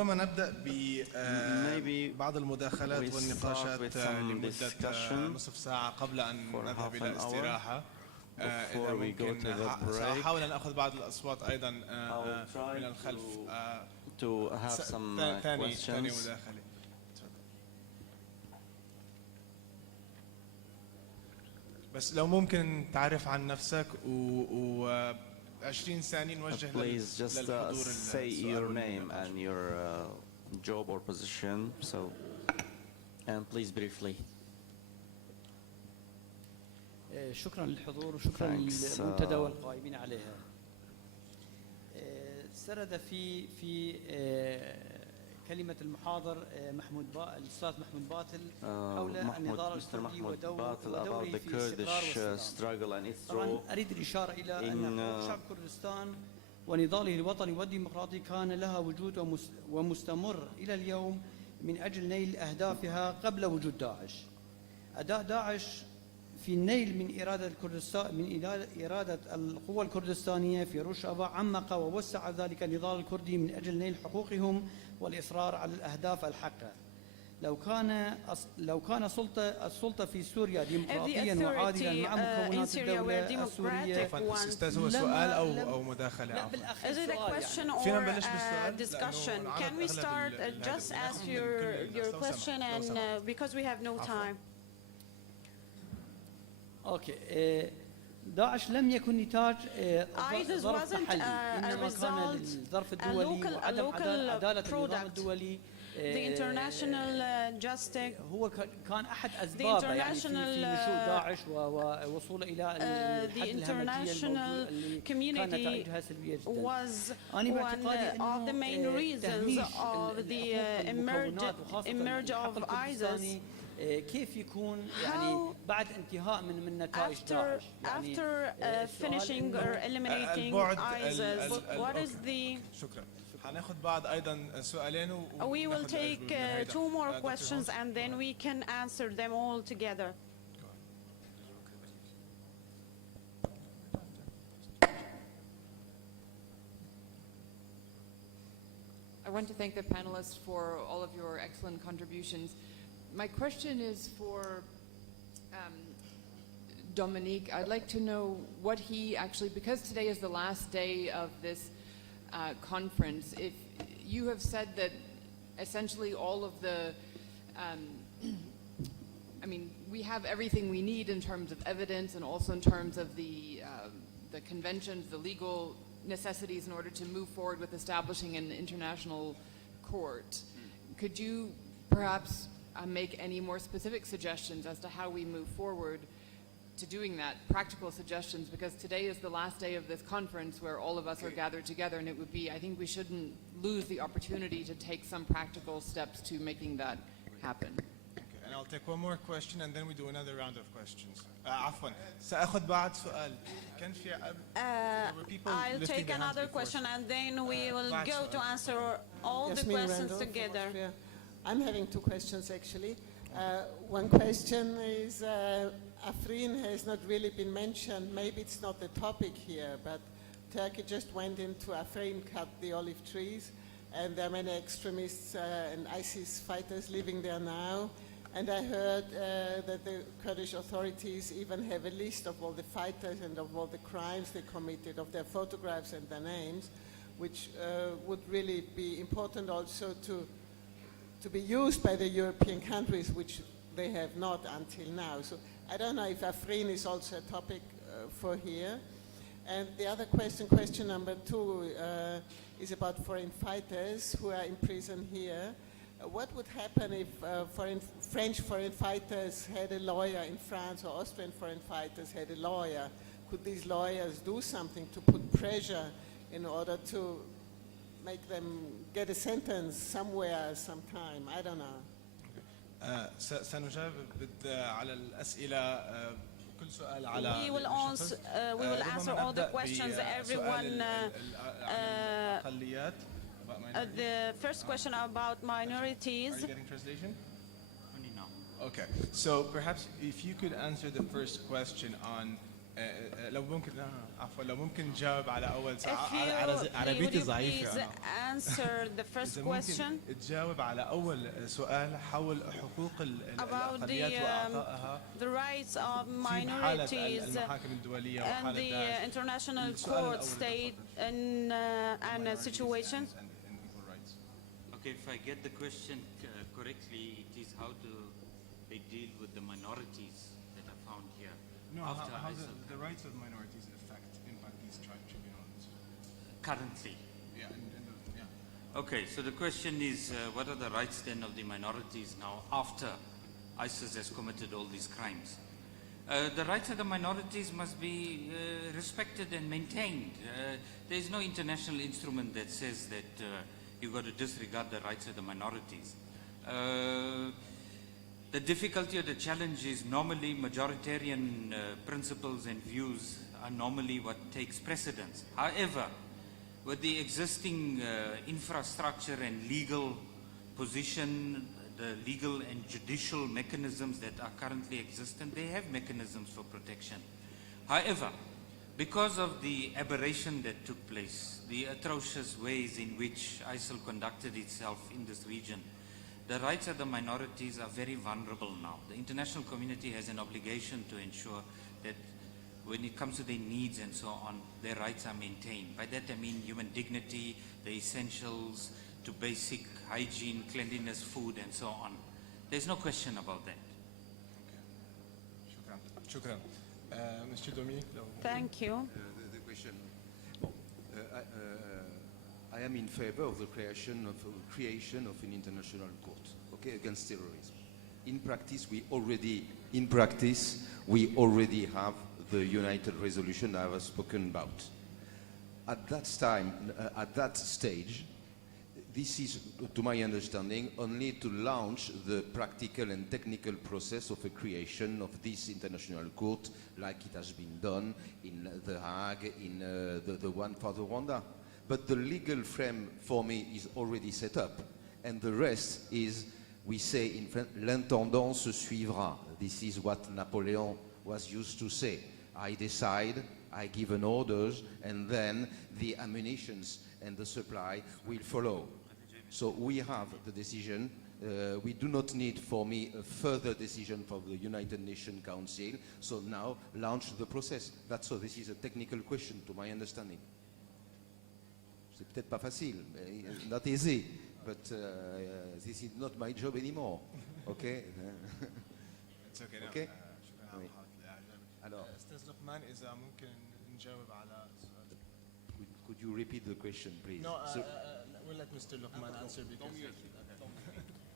ربما نبدأ ببعض المداخلات والنقاشات لمدة نصف ساعة قبل أن نذهب إلى الاستراحة. إذا ممكن سأحاول أن أخذ بعض الأصوات أيضا من الخلف. ثاني مداخلة. بس لو ممكن تعرف عن نفسك و 20 ثانية نوجه Please just say your name and your job or position. So, and please briefly. شكرا للحضور وشكرا للمنتدى والقائمين عليها. سرد في كلمة المحاضر الأستاذ محمود باطل حول النضال الكردي ودوره في الاستقرار والسلام. طبعا أريد الإشارة إلى أن شعب كردستان ونضاله الوطني والديمقراطي كان لها وجود ومستمر إلى اليوم من أجل نيل أهدافها قبل وجود داعش. أداء داعش في النيل من إرادة القوى الكردستانية في روجافا عمق ووسع ذلك النضال الكردي من أجل نيل حقوقهم والإصرار على الأهداف الحقة. لو كان السلطة في سوريا ديمقراطيا وعادلا مع مكونات الدولة السورية. أستاذ هو سؤال أو مداخلة؟ لا بالأخير Is it a question or a discussion? Can we start just ask your question and because we have no time. اوكي. داعش لم يكن نتاج ظرف محلي، انما كان الظرف الدولي وعدم عدالة النظام الدولي. The international justice هو كان احد اسبابه يعني في نشوء داعش ووصوله الى الحد الهمجيه اللي كانت نتائجها سلبيه جدا. انا باعتقادي of the main reasons of the emerge of ISIS كيف يكون يعني بعد انتهاء من نتائج داعش يعني after finishing or eliminating ISIS what is the شكرا. هناخذ بعض ايضا سؤالين we will take two more questions and then we can answer them all together. I want to thank the panelists for all of your excellent contributions. My question is for Dominique. I'd like to know what he actually, because today is the last day of this conference, if you have said that essentially all of the, I mean, we have everything we need in terms of evidence and also in terms of the conventions, the legal necessities in order to move forward with establishing an international court. Could you perhaps make any more specific suggestions as to how we move forward to doing that, practical suggestions, because today is the last day of this conference where all of us are gathered together, and it would be, I think we shouldn't lose the opportunity to take some practical steps to making that happen. Okay, and I'll take one more question and then we do another round of questions. عفوا سأخذ بعد سؤال. كان في I'll take another question and then we will go to answer all the questions together. I'm having two questions actually. One question is Afrin has not really been mentioned. Maybe it's not the topic here, but Turkey just went into Afrin, cut the olive trees, and there are many extremists and ISIS fighters living there now. And I heard that the Kurdish authorities even have a list of all the fighters and of all the crimes they committed, of their photographs and their names, which would really be important also to be used by the European countries, which they have not until now. So I don't know if Afrin is also a topic for here. And the other question number two, is about foreign fighters who are in prison here. What would happen if French foreign fighters had a lawyer in France, or Austrian foreign fighters had a lawyer? Could these lawyers do something to put pressure in order to make them get a sentence somewhere, sometime? I don't know. سنجاوب على الأسئلة كل سؤال على. We will answer all the questions. Everyone. The first question about minorities. Are you getting translation? Only now. Okay, so perhaps if you could answer the first question on لو ممكن عفوا لو ممكن نجاوب على أول If سؤال you, عربيتي would you ضعيفة please أنا. answer the first إذا question ممكن تجاوب على أول سؤال حول حقوق about الأقليات وإعطائها the rights of في حالة minorities المحاكم الدولية and وحالة the داعش. international السؤال court الأول state and situations. and equal rights. Okay, if I get the question correctly, it is how do they deal with the minorities that are found here? No, after how ISIL the rights of minorities impact these tribunals? currently. Yeah, yeah. Okay, so the question is, what are the rights then of the minorities now after ISIS has committed all these crimes? The rights of the minorities must be respected and maintained. There is no international instrument that says that you've got to disregard the rights of the minorities. The difficulty or the challenge is normally majoritarian principles and views are normally what takes precedence. However, with the existing infrastructure and legal position, the legal and judicial mechanisms that are currently existent, they have mechanisms for protection. However, because of the aberration that took place, the atrocious ways in which ISIL conducted itself in this region, the rights of the minorities are very vulnerable now. The international community has an obligation to ensure that when it comes to their needs and so on, their rights are maintained. By that I mean human dignity, the essentials to basic hygiene, cleanliness, food, and so on. There's no question about that. Okay. شكرا. Mr. Domi. Thank you. The question. I am in favor of the creation of an international court, okay, against terrorism. In practice, we already have the United Resolution I have spoken about. At that stage, this is, to my understanding, only to launch the practical and technical process of a creation of this international court, like it has been done in The Hague, in the one for Rwanda. But the legal frame for me is already set up, and the rest is, we say in French, l'intendant se suivra. This is what Napoleon was used to say. I decide, I give an orders, and then the ammunitions and the supply will follow. So we have the decision. We do not need, for me, a further decision from the United Nations Council. So now launch the process. That's all. This is a technical question, to my understanding. C'est peut-être pas facile, not easy, but this is not my job anymore. Okay? It's okay. Okay? شكرا على محاولة الإعجاب. أستاذ لقمان إذا ممكن نجاوب على سؤال. Could you repeat the question, please? No, we'll let Mr. Lukman answer because.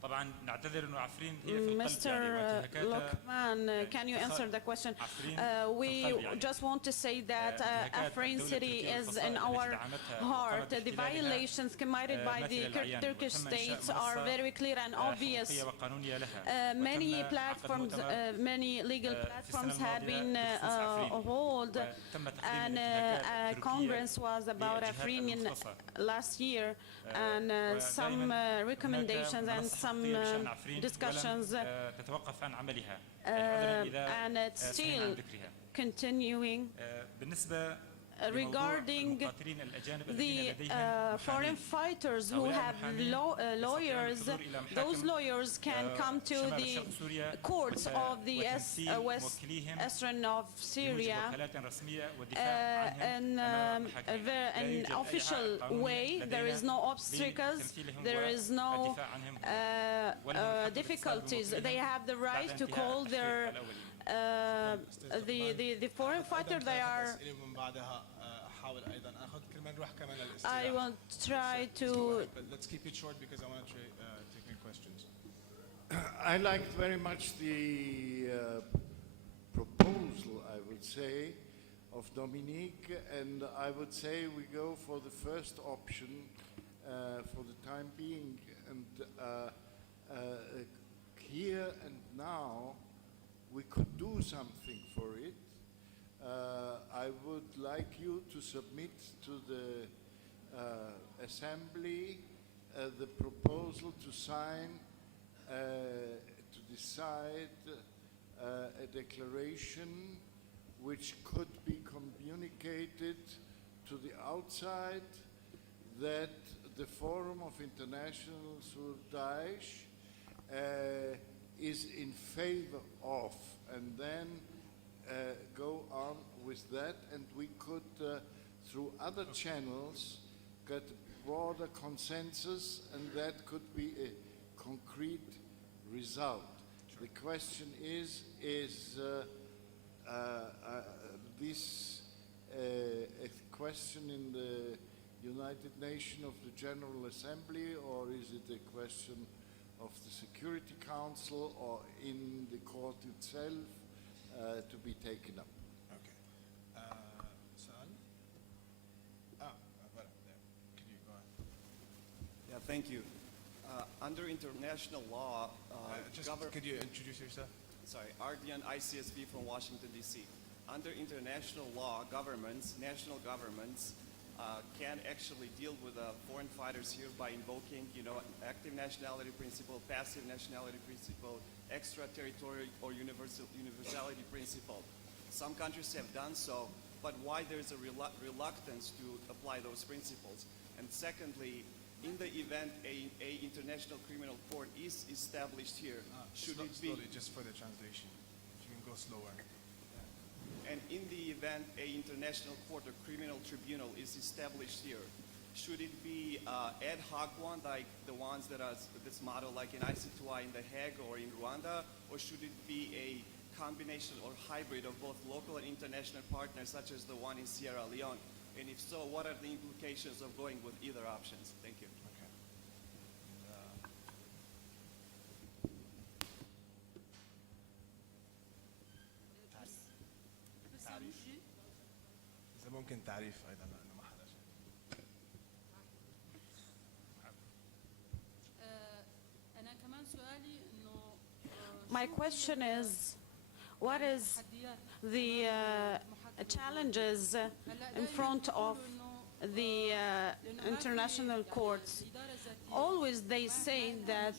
طبعا نعتذر انه عفرين هي في القلب Mr. يعني Lokman, can you answer the question? We just want to say that Afrin city is in our heart. The violations committed by the Turkish states are very clear and obvious. Many platforms, many legal platforms had been held, and Congress was about Afrin last year, and some recommendations and some discussions, and it's still continuing. Regarding the foreign fighters who have lawyers, those lawyers can come to the courts of the western of Syria in an official way. There is no obstacles, there is no difficulties. They have the right to call their the foreign fighter they are. I will try to. Let's keep it short because I want to take your questions. I liked very much the proposal, I would say, of Dominique, and I would say we go for the first option for the time being. And here and now, we could do something for it. I would like you to submit to the Assembly the proposal to sign, to decide a declaration which could communicated to the outside that the Forum of International Daesh is in favor of, and then go on with that, and we could, through other channels, get broader consensus, and that could be a concrete result. The question is this a question in the United Nations of the General Assembly, or is it a question of the Security Council, or in the court itself to be taken up? Okay. سؤال؟ voilà, there. Could you go ahead? Yeah, thank you. Under international law, could you introduce yourself? Sorry, Ardian ICSV from Washington, D.C. Under international law, national governments, can actually deal with foreign fighters here by invoking, active nationality principle, passive nationality principle, extraterritorial or universality principle. Some countries have done so, but why there's a reluctance to apply those principles? And secondly, in the event a international criminal court is established here, should it be... Slowly, just for the translation. If you can go slower. And in the event a international court or criminal tribunal is established here, should it be ad hoc one, like the ones that are this model, like in IC2I in The Hague or in Rwanda, or should it be a combination or hybrid of both local and international partners, such as the one in Sierra Leone? And if so, what are the implications of going with either options? Thank you. Okay. إذا ممكن تعريف أيضا لأنه ما حدا شايف. أنا كمان سؤالي إنه My question is, what is the challenges in front of the international courts? Always they say that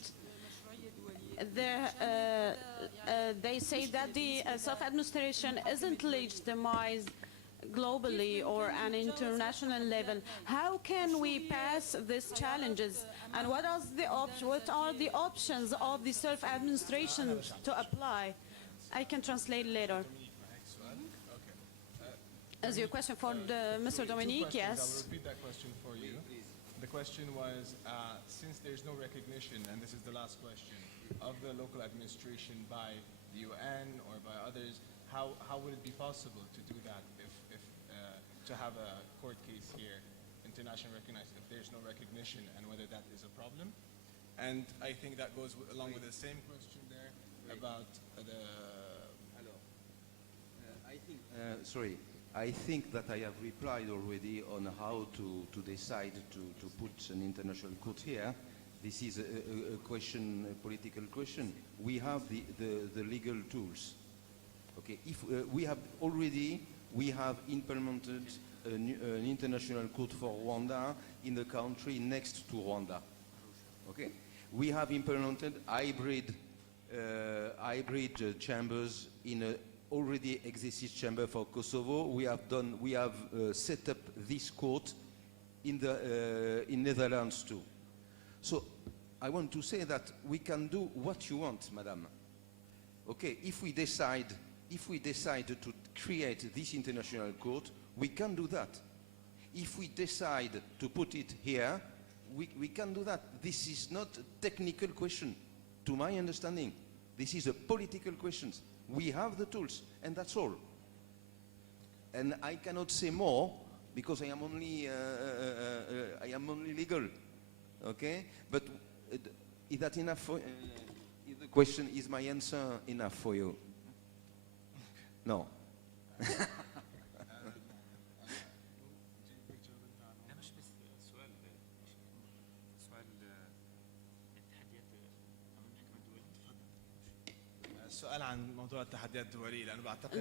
the self-administration isn't legitimized globally or an international level. How can we pass these challenges? And what are the options of the self-administration to apply? I can translate later. As your question for Mr. Dominique, yes. I will repeat that question for you. The question was, since there's no recognition, and this is the last question, of the local administration by the UN or by others, how would it be possible to do that if to have a court case here, internationally recognized, if there's no recognition, and whether that is a problem? And I think that goes along with the same question there about the... I think that I have replied already on how to decide to put an international court here. This is a question, a political question. We have the legal tools. Okay, if we have implemented an international court for Rwanda in the country next to Rwanda. Okay, we have implemented hybrid chambers in a already existing chamber for Kosovo. We have set up this court in Netherlands too. So I want to say that we can do what you want, madam. Okay, if we decide to create this international court, we can do that. If we decide to put it here, we can do that. This is not a technical question, to my understanding. This is a political question. We have the tools, and that's all. And I cannot say more because I am only legal. Okay, but is that enough for? Is the question, is my answer enough for you? No.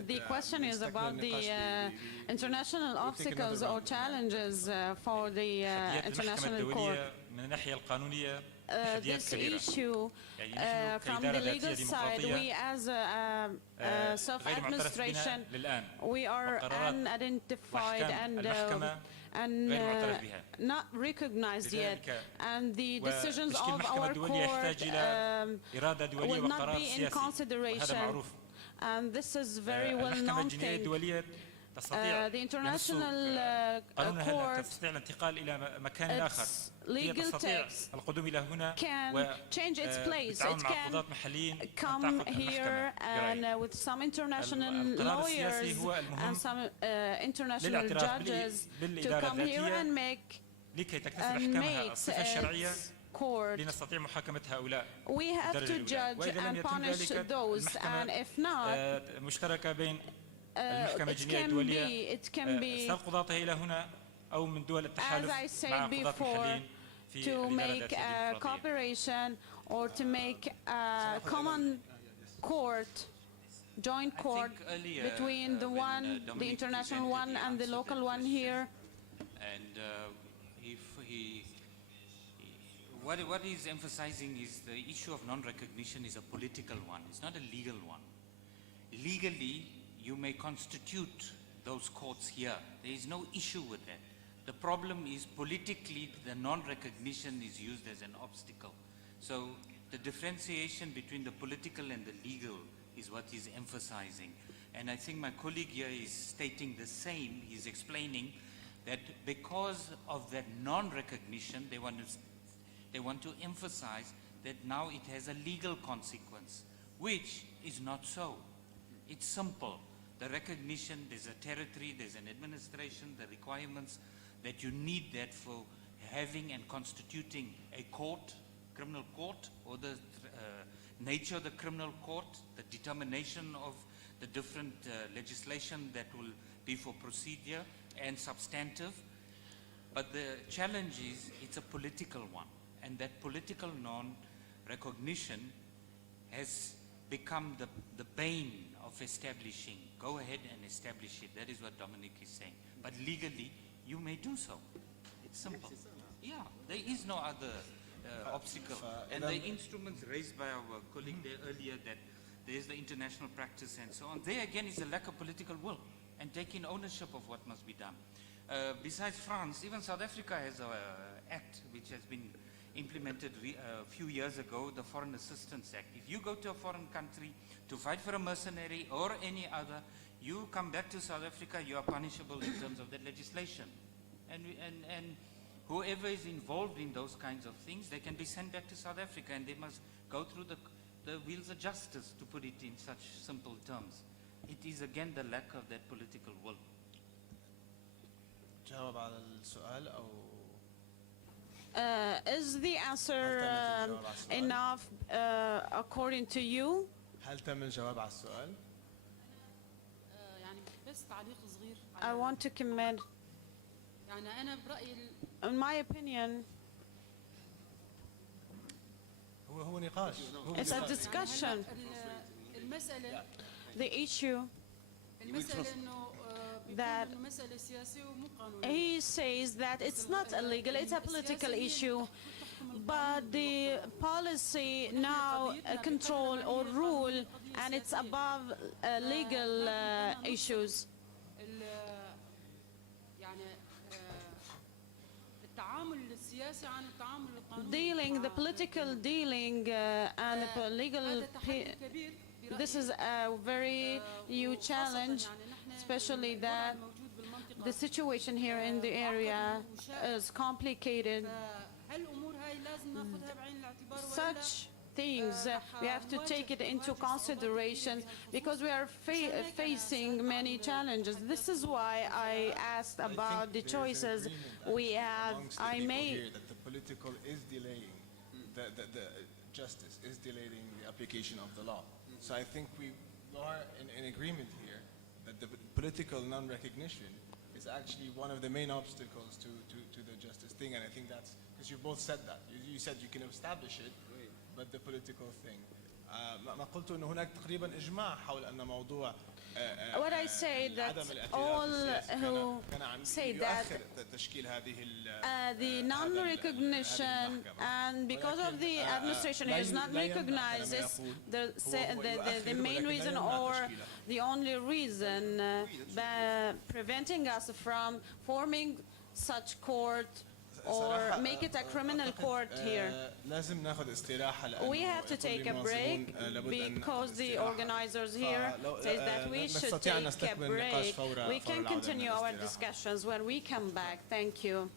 The question is about the international obstacles or challenges for the international court. this issue from the legal side, we as a self-administration, we are unidentified and not recognized yet, and the decisions of our court will not be in consideration. And this is very well-known thing. The international court, its legal text can change its place. It can come here and with some international lawyers and some international judges to come here and make its court. We have to judge and punish those, and if not, it can be, as I said before, to make a cooperation or to make a common court, joint court between the international one and the local one here. And what he's emphasizing is the issue of non-recognition is a political one. It's not a legal one. Legally, you may constitute those courts here. There is no issue with that. The problem is politically the non-recognition is used as an obstacle. So the differentiation between the political and the legal is what he's emphasizing. And I think my colleague here is stating the same. He's explaining that because of that non-recognition, they want to emphasize that now it has a legal consequence, which is not so. It's simple. The recognition, there's a territory, there's an administration, the requirements that you need that for having and constituting a court, criminal court, or the nature of the criminal court, the determination of the different legislation that will be for procedure and substantive. But the challenge is it's a political one, and that political non-recognition has become the bane of establishing. Go ahead and establish it. That is what Dominic is saying. But legally, you may do so. It's simple. Yeah, there is no other obstacle. And the instruments raised by our colleague there earlier, that there is the international practice and so on, there again is a lack of political will and taking ownership of what must be done. Besides France, even South Africa has an act which has been implemented a few years ago, the Foreign Assistance Act. If you go to a foreign country to fight for a mercenary or any other, you come back to South Africa, you are punishable in terms of that legislation. And whoever is involved in those kinds of things, they can be sent back to South Africa, and they must go through the wheels of justice, to put it in such simple terms. It is again the lack of that political will. جاوب على السؤال أو is the answer enough according to you? هل تم الجواب على السؤال؟ يعني بس تعليق صغير. I want to comment. يعني أنا برأيي in my opinion, هو نقاش. It's a discussion. المسألة. The issue. المسألة إنه that he says that it's not illegal, it's a political issue, but the policy now control or rule, and it's above legal issues. The political dealing and the legal, this is a very new challenge, especially that the situation here in the area is complicated. Such things, we have to take it into consideration because we are facing many challenges. This is why I asked about the choices we have. I made that the political is delaying, the justice is delaying the application of the law. So I think we are in agreement here that the political non-recognition is actually one of the main obstacles to the justice thing, and I think that's because you both said that. You said you can establish it, but the political thing. ما قلت انه هناك تقريبا اجماع حول ان موضوع What I say that all who say that the non-recognition and because of the administration is not recognized is the main reason or the only reason preventing us from forming such court or make it a criminal court here. We have to take a break because the organizers here say that we should take a break. We can continue our discussions when we come back. Thank you.